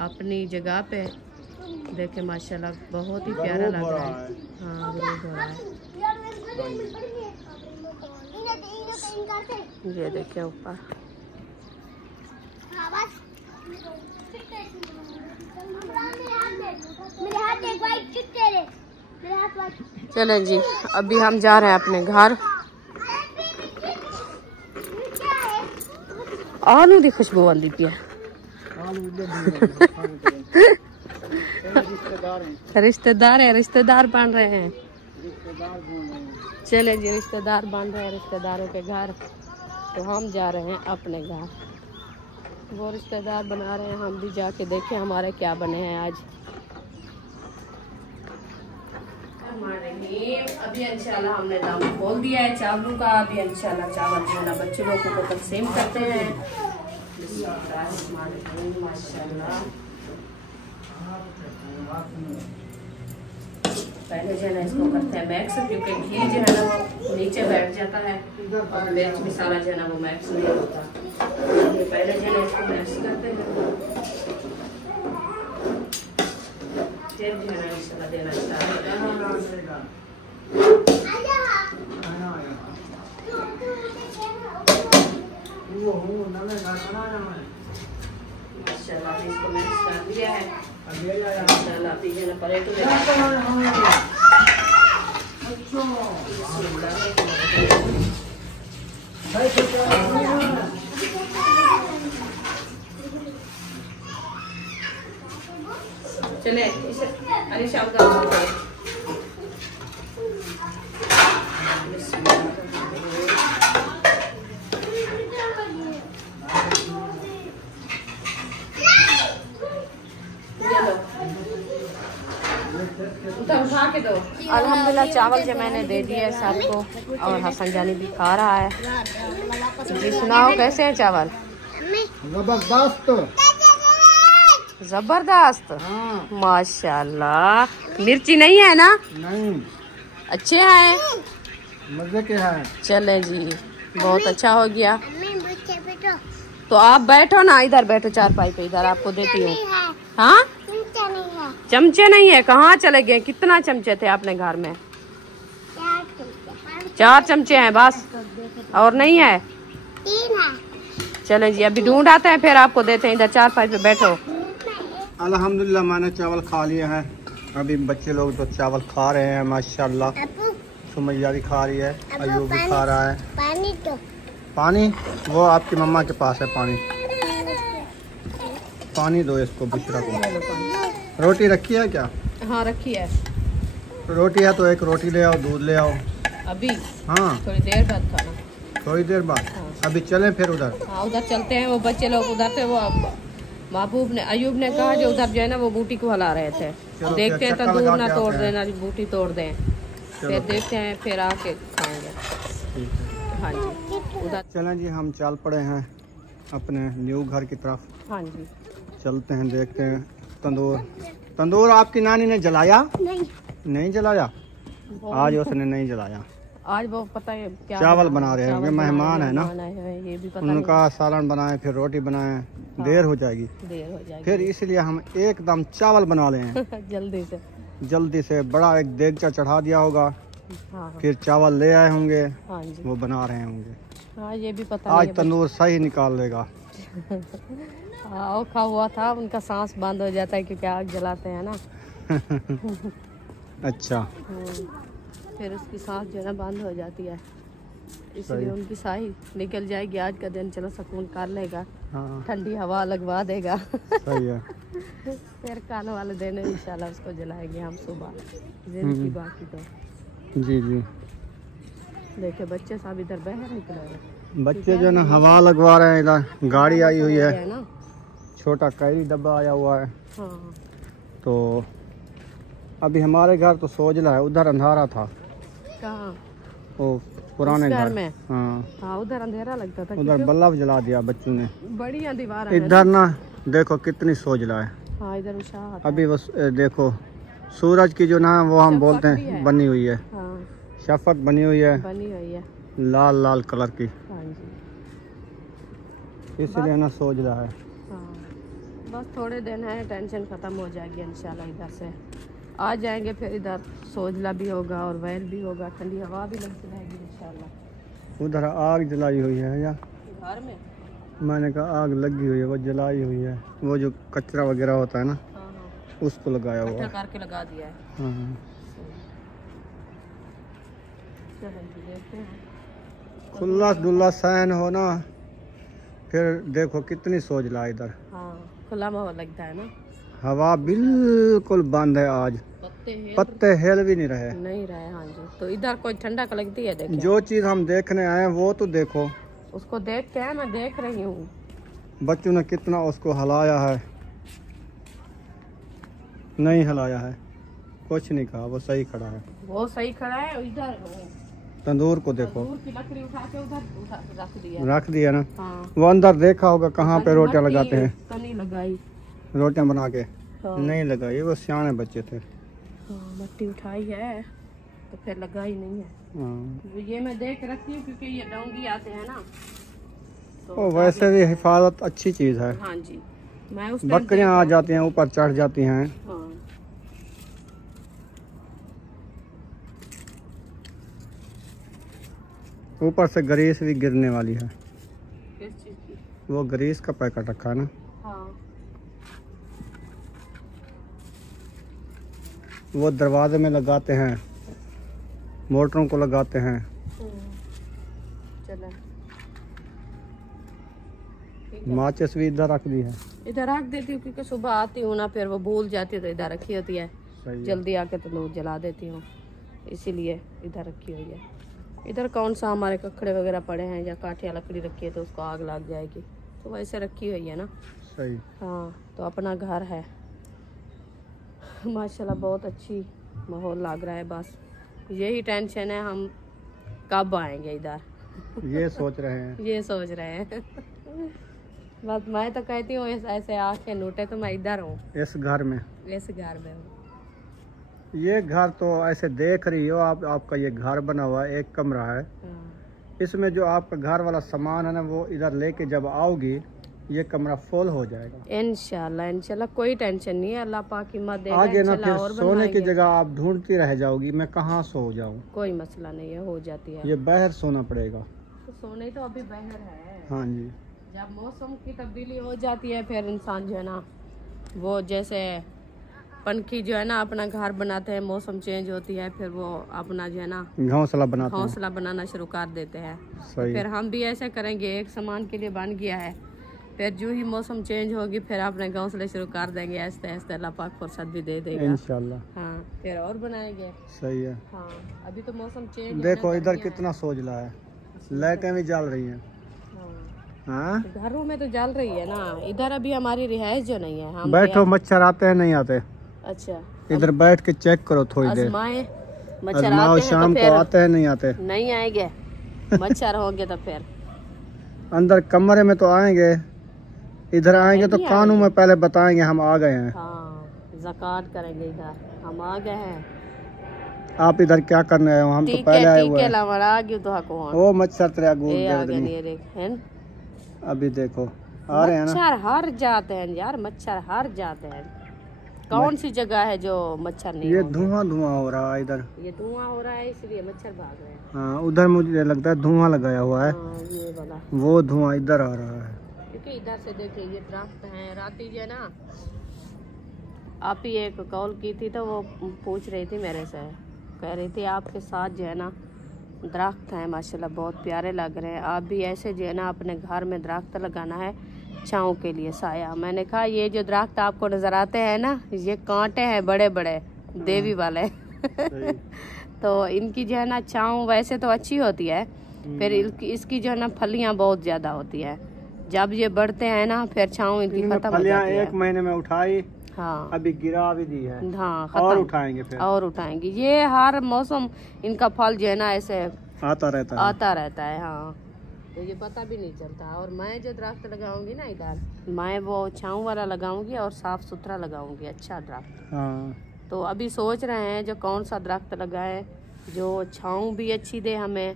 अपनी जगह पे, देखें माशाल्लाह बहुत ही प्यारा लग रहा है। हाँ ग्रूब हो रहा है। ये देखें ऊपर। चलें जी, अभी हम जा रहे हैं अपने घर। आलू की खुशबू आती पी है। रिश्तेदार बन रहे हैं। चले जी, रिश्तेदार बन रहे हैं रिश्तेदारों के घर, तो हम जा रहे हैं अपने घर। वो रिश्तेदार बना रहे हैं, हम भी जाके देखें हमारे क्या बने हैं आज। अभी इंशाल्लाह हमने दम खोल दिया है चावलों का। अभी इंशाल्लाह चावल जो है ना बच्चे लोगों को तकसीम करते हैं। माशाल्लाह पहले जो है ना इसको करते हैं मैक्स, क्योंकि घी जो है ना वो नीचे बैठ जाता है और मिर्च मसाला जो है ना वो मैक्स नहीं होता। पहले जो है ना इसको मैक्स करते हैं, फिर जो है ना इंशाल्लाह देना स्टार्ट करते हैं। माशाल्लाह इसको मैक्स कर दिया है। माशाल्लाह पीछे ना पलट चले अरे शाम का उठा के दो। अल्हम्दुलिल्लाह चावल जो मैंने दे दिए सबको, और हसन जानी भी खा रहा है। जी सुनाओ कैसे हैं चावल? जबरदस्त। जबरदस्त। हाँ। माशाल्लाह। मिर्ची नहीं है ना? नहीं। अच्छे हैं, मजे के हैं। चले जी, बहुत अच्छा हो गया। तो आप बैठो ना, इधर बैठो चारपाई पे, इधर आपको देती हूँ। हाँ चमचे नहीं है? कहाँ चले गए? कितना चमचे थे अपने घर में? 4 चमचे हैं बस, और नहीं है? 3 है। चलो जी, अभी ढूंढ आते हैं, फिर आपको देते हैं। इधर 4-5 पे बैठो। अल्हम्दुलिल्लाह मैंने चावल खा लिए हैं। अभी बच्चे लोग तो चावल खा रहे हैं माशाल्लाह। अबू सुमैया भी खा रही है, अयूब भी खा रहा है। पानी तो पानी वो आपकी मम्मा के पास है। पानी पानी दो इसको, बुशरा को। रोटी रखी है क्या? हाँ रखी है। रोटी है तो एक रोटी ले आओ, दूध ले आओ। अभी हाँ थोड़ी देर बाद खाना। थोड़ी देर बाद। अभी चलें फिर उधर? हाँ उधर चलते हैं। वो बच्चे लोग उधर थे, वो महबूब ने, अयूब ने कहा जो उधर जो है ना वो बूटी को हला रहे थे। चलो, देखते हैं चक्कर तंदूर लगा ना के तोड़ आते हैं। देना, बूटी तोड़ दें। फिर देखते हैं, फिर आके खाएंगे। ठीक है, हाँ जी उधर। चलें जी, हम चल पड़े हैं अपने न्यू घर की तरफ। हाँ जी चलते हैं, देखते हैं। तंदूर आपकी नानी ने जलाया? नहीं जलाया आज, उसने नहीं जलाया। आज वो पता है क्या चावल बना रहे होंगे, मेहमान है ना, ये भी पता उनका सालन बनाए, फिर रोटी बनाए, देर हो जाएगी। देर हो जाएगी फिर इसलिए हम एकदम चावल बना ले हैं। जल्दी से बड़ा एक देगचा चढ़ा दिया होगा। हाँ फिर चावल ले आए होंगे, हाँ जी। वो बना रहे होंगे। हाँ ये भी पता आज नहीं तंदूर सही निकाल लेगा। हाँ औखा हुआ था, उनका सांस बंद हो जाता है क्योंकि आग जलाते हैं ना। अच्छा, फिर उसकी सांस जो है ना बंद हो जाती है, इसलिए उनकी साही निकल जाएगी। आज का दिन चलो सुकून कर लेगा। हाँ ठंडी हवा लगवा देगा। सही है। फिर कल वाले दिन इंशाल्लाह उसको जलाएंगे हम सुबह। जिंदगी बाकी तो जी जी। देखे बच्चे सब इधर बह निकले। बच्चे जो है ना हवा लगवा रहे हैं। इधर गाड़ी आई हुई है ना, छोटा कई डब्बा आया हुआ है। हाँ तो अभी हमारे घर तो सोजला है, उधर अंधारा था। कहाँ? वो पुराने उस घर घर में? हाँ, हाँ उधर अंधेरा लगता था। उधर बल्ब जला दिया बच्चों ने। बढ़िया दीवार है। इधर ना देखो कितनी सोजला है। हाँ इधर उषा आता अभी बस देखो सूरज की जो ना वो हम बोलते शफक भी हैं है। बनी हुई है, हाँ शफक बनी हुई है, बनी हुई है। लाल लाल कलर की, हाँ जी इसलिए ना सोजला है। हाँ बस थोड़े दिन है, टेंशन ख़त्म हो जाएगी इंशाल्लाह। इधर से आ जाएंगे, फिर इधर सोजला भी होगा और वैल भी होगा, ठंडी हवा भी लगती रहेगी इंशाल्लाह। उधर आग जलाई हुई है या घर में? मैंने कहा आग लगी हुई है, वो जलाई हुई है। वो जो कचरा वगैरह होता है ना, हाँ हाँ उसको लगाया हुआ इकट्ठा है। करके लगा दिया है। हाँ। चलो जी देखते हैं। खुला डुल्ला सहन हो ना, फिर देखो कितनी सोजला है इधर। हाँ खुला माहौल लगता है ना। हवा बिल्कुल बंद है आज, पत्ते हिल भी नहीं रहे। नहीं रहे। हाँ जी तो इधर कोई ठंडक लगती है। देखिए जो चीज हम देखने आए हैं वो तो देखो, उसको देख के मैं देख रही हूँ। बच्चों ने कितना उसको हिलाया है, नहीं हिलाया है, कुछ नहीं कहा, वो सही खड़ा है। वो सही खड़ा है। इधर तंदूर को देखो, तंदूर की लकड़ी उठा के उधर रख दिया। रख दिया ना। हाँ वो अंदर देखा होगा कहाँ पे रोटियां लगाते हैं, तो नहीं लगाई। रोटियां बना के हाँ। नहीं लगाई। वो सियाने बच्चे थे। हाँ मट्टी उठाई है तो फिर लगाई नहीं है। हाँ। ये मैं देख रखती हूँ क्योंकि ये डोंगी आते हैं ना तो। वो वैसे भी हिफाजत अच्छी चीज है। हाँ जी मैं उस टाइम बकरियां आ जाती हैं, ऊपर चढ़ जाती हैं। हाँ ऊपर से ग्रीस भी गिरने वाली है। किस चीज़ की? वो ग्रीस का पैकेट रखा है ना। हाँ वो दरवाजे में लगाते हैं, मोटरों को लगाते हैं। चलो माचिस भी इधर रख दी है। इधर रख देती हूँ क्योंकि सुबह आती हूँ ना, फिर वो भूल जाती है तो इधर रखी होती है। सही है। जल्दी आके तो लोग जला देती हूँ, इसीलिए इधर रखी हुई है। इधर कौन सा हमारे कखड़े वगैरह पड़े हैं या काठिया लकड़ी रखी है तो उसको आग लग जाएगी, तो वैसे रखी हुई है ना। सही। हाँ तो अपना घर है माशाल्लाह, बहुत अच्छी माहौल लग रहा है। बस यही टेंशन है हम कब आएंगे इधर। ये सोच रहे हैं। ये सोच रहे हैं। बस मैं तो कहती हूँ ऐसे आंखें लूटे तो मैं इधर हूँ, इस घर में, इस घर में हूँ। ये घर तो ऐसे देख रही हो आप, आपका ये घर बना हुआ है, एक कमरा है। हाँ, इसमें जो आपका घर वाला सामान है ना, वो इधर लेके जब आओगी ये कमरा फुल हो जाएगा इंशाल्लाह। इंशाल्लाह कोई टेंशन नहीं है, अल्लाह पाक की मत देगा। आगे ना फिर इंशाल्लाह और सोने की बनवाएंगे। जगह आप ढूंढती रह जाओगी, मैं कहाँ सो जाऊँ। कोई मसला नहीं है, हो जाती है। ये बाहर सोना पड़ेगा। तो सोने तो अभी बाहर है। हाँ जी। जब मौसम की तब्दीली हो जाती है फिर इंसान जो है ना, वो जैसे पंखी जो है ना अपना घर बनाते हैं, मौसम चेंज होती है फिर वो अपना जो है ना घोंसला बनाते हैं। हौसला बनाना शुरू कर देते हैं। सही। फिर हम भी ऐसे करेंगे, एक सामान के लिए बन गया है, फिर जो ही मौसम चेंज होगी फिर अपने घोंसले शुरू कर देंगे आहिस्ते आहिस्ते। अल्लाह पाक फुर्सत भी दे देगा इंशाल्लाह। हाँ, फिर और बनाएंगे। सही है। हाँ, अभी तो मौसम चेंज देखो इधर कितना सोजला है, लाइटें भी जल रही हैं। हाँ, घरों में तो जल रही है ना, इधर अभी हमारी रिहाइश जो नहीं है। हम बैठो, मच्छर आते हैं नहीं आते। अच्छा, इधर बैठ के चेक करो थोड़ी देर। आजमाए, मच्छर आजमाओ, आते हैं शाम तो को फिर आते हैं नहीं आते। नहीं आएंगे, मच्छर होंगे तो फिर अंदर कमरे में तो आएंगे, इधर आएंगे तो नहीं कानून में पहले बताएंगे हम आ गए हैं। हाँ, ज़कात करेंगे, इधर हम आ गए हैं। आप इधर क्या करने आए हो, हम तो टीके पहले आए हुए टीके हैं। लवड़ा गयो तो हको होन। ओ मच्छर तेरा ए गूद आ गए दे। ये देख हैं, अभी देखो आ रहे हैं ना। मच्छर हर जाते हैं यार, मच्छर हर जाते हैं। कौन सी जगह है जो मच्छर नहीं ये होंगे? धुआं धुआं हो रहा है इधर। ये धुआं हो रहा है इसलिए मच्छर भाग रहे हैं। हाँ, उधर मुझे लगता है धुआं लगाया हुआ है, हाँ, ये वाला, वो धुआं इधर आ रहा है। क्योंकि इधर से देखिए ये दरख्त हैं। राती जो है ना, आप ही एक कॉल की थी तो वो पूछ रही थी मेरे से, कह रही थी आपके साथ जो है ना दरख्त हैं माशाल्लाह बहुत प्यारे लग रहे हैं, आप भी ऐसे जो है ना अपने घर में दरख्त लगाना है छाँव के लिए, साया। मैंने कहा ये जो दरख्त आपको नज़र आते हैं ना, ये कांटे हैं बड़े बड़े देवी वाले तो इनकी जो है ना छाँव वैसे तो अच्छी होती है, फिर इसकी जो है ना फलियाँ बहुत ज़्यादा होती है। जब ये बढ़ते हैं ना फिर छाँव इनकी खत्म हो जाती है। एक महीने में उठाई, हाँ, अभी गिरा भी दी है। हाँ, और खत्म, उठाएंगे फिर। और उठाएंगे। ये हर मौसम इनका फल जो है ना ऐसे आता रहता है। आता रहता है। हाँ, तो ये पता भी नहीं चलता। और मैं जो दरख्त लगाऊंगी ना इधर, मैं वो छाँव वाला लगाऊंगी और साफ सुथरा लगाऊंगी, अच्छा दरख्त। हाँ, तो अभी सोच रहे हैं जो कौन सा दरख्त लगाएं जो छाँव भी अच्छी दे हमें,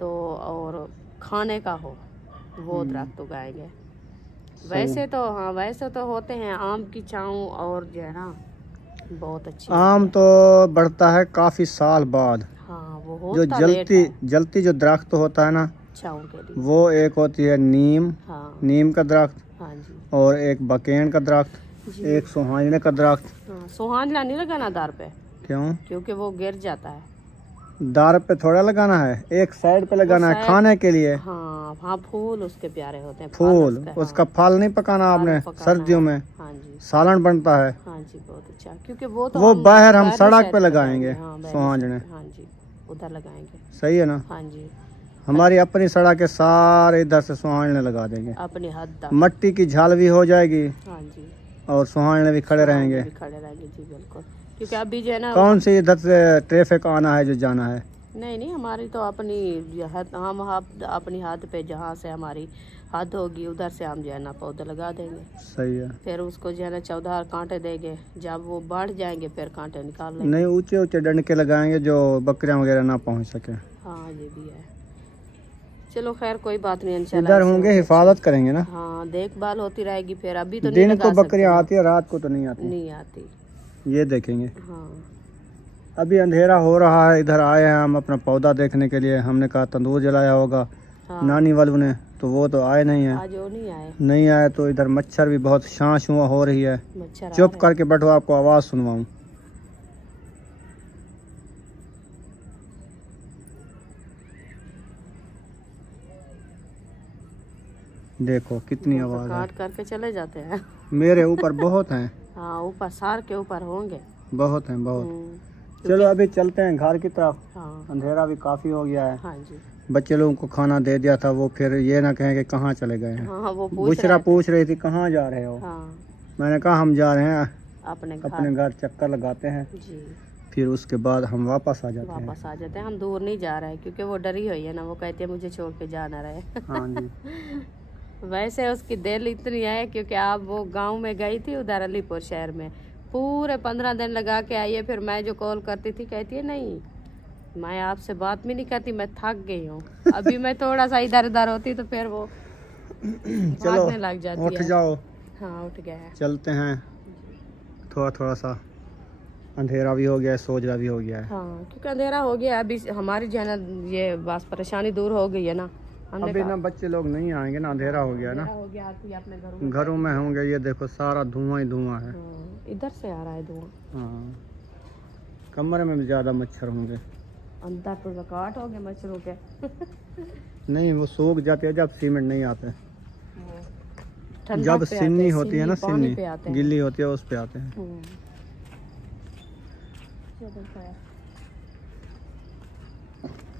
तो और खाने का हो, वो दरख्त उगाएंगे। वैसे तो हाँ, वैसे तो होते हैं आम की छाँव और जो है ना बहुत अच्छी। आम तो बढ़ता है काफी साल बाद। हाँ, वो जो होता लेट है जलती जो दरख्त होता है ना, छाँव के लिए। वो एक होती है नीम, हाँ, नीम का दरख्त, हाँ जी, और एक बकेन का दरख्त, जी। एक सुहाने का दरख्त। हाँ, सुहाना नहीं लगाना दार पे, क्यों? क्योंकि वो गिर जाता है। दार पे थोड़ा लगाना है, एक साइड पे लगाना है साइड- खाने के लिए। हाँ, हाँ, फूल उसके प्यारे होते हैं, फल फूल उसका, उसका फल नहीं पकाना हाँ, आपने, फल पकाना सर्दियों है। में हाँ जी, सालन बनता है। हाँ जी, बहुत अच्छा, क्योंकि वो तो वो बाहर हम बाहरी सड़क साइड पे लगाएंगे, हाँ, बाहरी सुहांजने। साइड, हाँ जी, उधर लगाएंगे। सही है ना। हाँ जी, हमारी अपनी सड़क के सारे इधर से सुहांजने लगा देंगे, अपनी हद तक। मट्टी की झाल भी हो जाएगी हाँ जी, और सुहांजने भी खड़े रहेंगे। भी खड़े रहेंगे जी, बिल्कुल। क्योंकि अभी जो है ना, कौन सी इधर से ट्रैफिक आना है जो जाना है? नहीं नहीं, हमारी तो अपनी हद, हम अपनी हद पे जहाँ से हमारी हद होगी उधर से हम जो है ना पौधे लगा देंगे। सही है। फिर उसको जो है ना 14 कांटे देंगे, जब वो बढ़ जाएंगे फिर कांटे निकाल लेंगे। नहीं, ऊंचे ऊंचे डंडे लगाएंगे जो बकरियां वगैरह ना पहुंच सके। हाँ, ये भी है। चलो खैर कोई बात नहीं, इंशाल्लाह इधर होंगे, हिफाजत करेंगे ना। हाँ, देखभाल होती रहेगी। फिर अभी तो नहीं दिन लगा को बकरियां आती है, रात को तो नहीं आती। नहीं आती। ये देखेंगे। हाँ, अभी अंधेरा हो रहा है, इधर आए हैं हम अपना पौधा देखने के लिए। हमने कहा तंदूर जलाया होगा हाँ, नानी वालों ने, तो वो तो आए नहीं है। आज वो नहीं आए, नहीं आए तो इधर मच्छर भी बहुत शां शुआ हो रही है। मच्छर आ चुप रहे करके बैठो, आपको आवाज सुनवाऊं। देखो कितनी हैं। आवाज है। काट करके चले जाते हैं। मेरे ऊपर बहुत हैं, हाँ, ऊपर सार के ऊपर होंगे। बहुत हैं, बहुत। हम्म, चलो अभी चलते हैं घर की तरफ, हाँ, अंधेरा भी काफी हो गया है। हाँ जी, बच्चे लोगों को खाना दे दिया था, वो फिर ये ना कहें कि कहाँ चले गए हैं। हाँ, वो पूछ बुशरा रहे थे। पूछ रही थी कहाँ जा रहे हो। हाँ, मैंने कहा हम जा रहे हैं अपने अपने घर घर, चक्कर लगाते हैं, जी, फिर उसके बाद हम वापस आ जाते हैं। वापस आ जाते हैं। हम दूर नहीं जा रहे हैं क्योंकि वो डरी हुई है ना, वो कहती है मुझे छोड़ के जाना रहे। हाँ जी। वैसे उसकी दिल इतनी है क्योंकि आप वो गांव में गई थी उधर अलीपुर शहर में, पूरे 15 दिन लगा के आई है। फिर मैं जो कॉल करती थी कहती है नहीं मैं आपसे बात भी नहीं करती, मैं थक गई हूँ। अभी मैं थोड़ा सा इधर उधर होती तो फिर वो चलो भागने लग जाती उठ है। जाओ, हाँ उठ गया है। चलते हैं। थोड़ा थोड़ा सा अंधेरा भी हो गया है, सोजरा भी हो गया है। हाँ क्योंकि अंधेरा हो गया अभी, हमारी जो है ना ये बस परेशानी दूर हो गई है ना। हमने अभी कहा ना बच्चे लोग नहीं आएंगे ना, अंधेरा हो गया ना, अंधेरा हो गया तो ये अपने घरों में घरों में होंगे। ये देखो सारा धुआं ही धुआं है। इधर से आ रहा है धुआं। हाँ, कमरे में भी ज़्यादा मच्छर होंगे। अंदर तो रकाट हो गए मच्छरों के। नहीं, वो सूख जाते हैं जब सीमेंट नहीं आते। ठंडक जब पे आते सिन्नी हैं, होती है ना, पानी सिन्नी पे आते हैं। गिल्ली होती है उस पे आते हैं।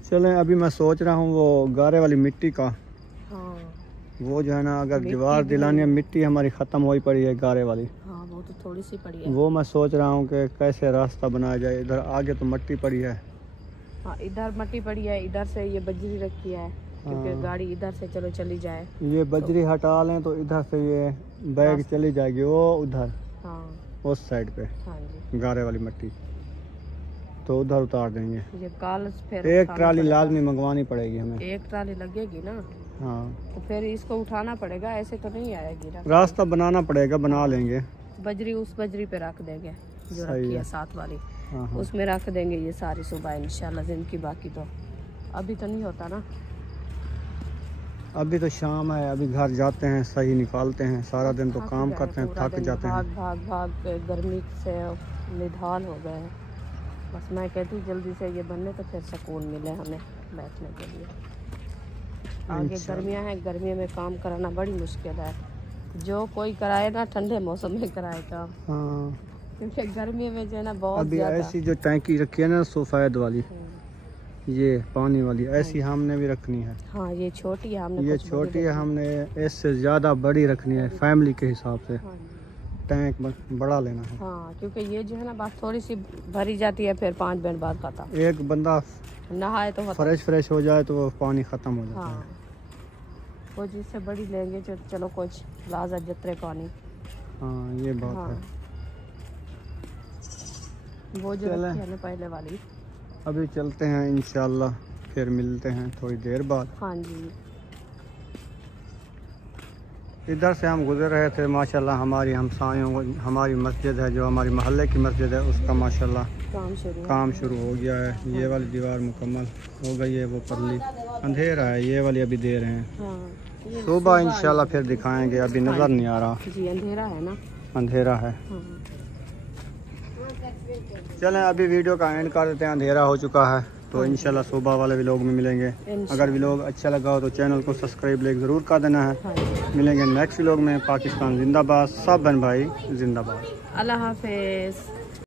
चलें, अभी मैं सोच रहा हूँ वो गारे वाली मिट्टी का, हाँ वो जो है ना, अगर मिट्टी दीवार भी दिलानी है, मिट्टी हमारी ख़त्म हो ही पड़ी है गारे वाली। हाँ वो तो थोड़ी सी पड़ी है। वो मैं सोच रहा हूँ कि कैसे रास्ता बनाया जाए। इधर आगे तो मिट्टी पड़ी है। हाँ इधर मट्टी पड़ी है, इधर से ये बजरी रखी है क्योंकि हाँ। गाड़ी इधर से चलो चली जाए। ये बजरी हटा लें तो इधर से ये बैग चली जाएगी वो उधर हाँ उस साइड पे, हाँ जी। गारे वाली मिट्टी तो उधर उतार देंगे। ये काल फिर एक उठाना ट्राली पड़ेगा। लाजमी मंगवानी पड़ेगी हमें। एक ट्राली लगेगी ना, हाँ, तो फिर इसको उठाना पड़ेगा, ऐसे तो नहीं आएगी ना। रास्ता बनाना पड़ेगा, बना लेंगे। बजरी उस बजरी पे रख देंगे जो सही रखी है है। साथ वाली, हाँ हाँ, उसमें रख देंगे ये सारी सुबह इंशाल्लाह जिनकी। बाकी तो अभी तो नहीं होता ना। अभी तो शाम है, अभी घर जाते हैं, सही निकालते हैं। सारा दिन तो थक काम गए करते हैं, पूरा थक दिन, जाते भाग हैं। भाग भाग के गर्मी से निधान हो गए हैं। बस मैं कहती हूँ जल्दी से ये बनने तो फिर सुकून मिले हमें बैठने के लिए। आगे गर्मियाँ हैं, गर्मियों में काम कराना बड़ी मुश्किल है। जो कोई कराए ना ठंडे मौसम में कराए काम, हाँ, क्योंकि गर्मी में जो है ना बहुत अभी ज़्यादा। ऐसी जो टैंकी रखी है ना सफ़ेद वाली, ये पानी वाली, ऐसी हमने भी रखनी है। हाँ ये छोटी है, हमने ये कुछ बड़ी छोटी है, रखी। हमने इससे ज़्यादा बड़ी रखनी है फैमिली के हिसाब से। हाँ जी। टैंक बड़ा लेना है। हाँ क्योंकि ये जो है ना बस थोड़ी सी भरी जाती है, फिर 5 मिनट बाद खत्म। एक बंदा नहाए तो खत्म। फ्रेश हो जाए तो वो पानी ख़त्म हो जाता हाँ है। वो जिससे बड़ी लेंगे चलो कुछ लाजा जतरे पानी। हाँ, ये बात हाँ है। वो जो चलें। रखी है ना पहले वाली। अभी चलते हैं इंशाल्लाह, फिर मिलते हैं थोड़ी देर बाद। हाँ जी। इधर से हम गुजर रहे थे, माशाल्लाह हमारी हमसायों, हमारी मस्जिद है जो हमारी मोहल्ले की मस्जिद है, उसका माशाल्लाह काम शुरू हो गया है। ये वाली दीवार मुकम्मल हो गई है, वो परली अंधेरा है, ये वाली अभी दे रहे हैं। हाँ सुबह इंशाल्लाह फिर दिखाएंगे, अभी नज़र नहीं आ रहा, जी अंधेरा है ना। अंधेरा है। हाँ चलें, अभी वीडियो का एंड कर देते हैं, अंधेरा हो चुका है। तो इंशाल्लाह सुबह वाले व्लॉग में मिलेंगे। अगर व्लॉग अच्छा लगा हो तो चैनल को सब्सक्राइब ज़रूर कर देना है। हाँ जी। मिलेंगे नेक्स्ट व्लॉग में। पाकिस्तान जिंदाबाद, सब बहन भाई जिंदाबाद। अल्लाह हाफिज़।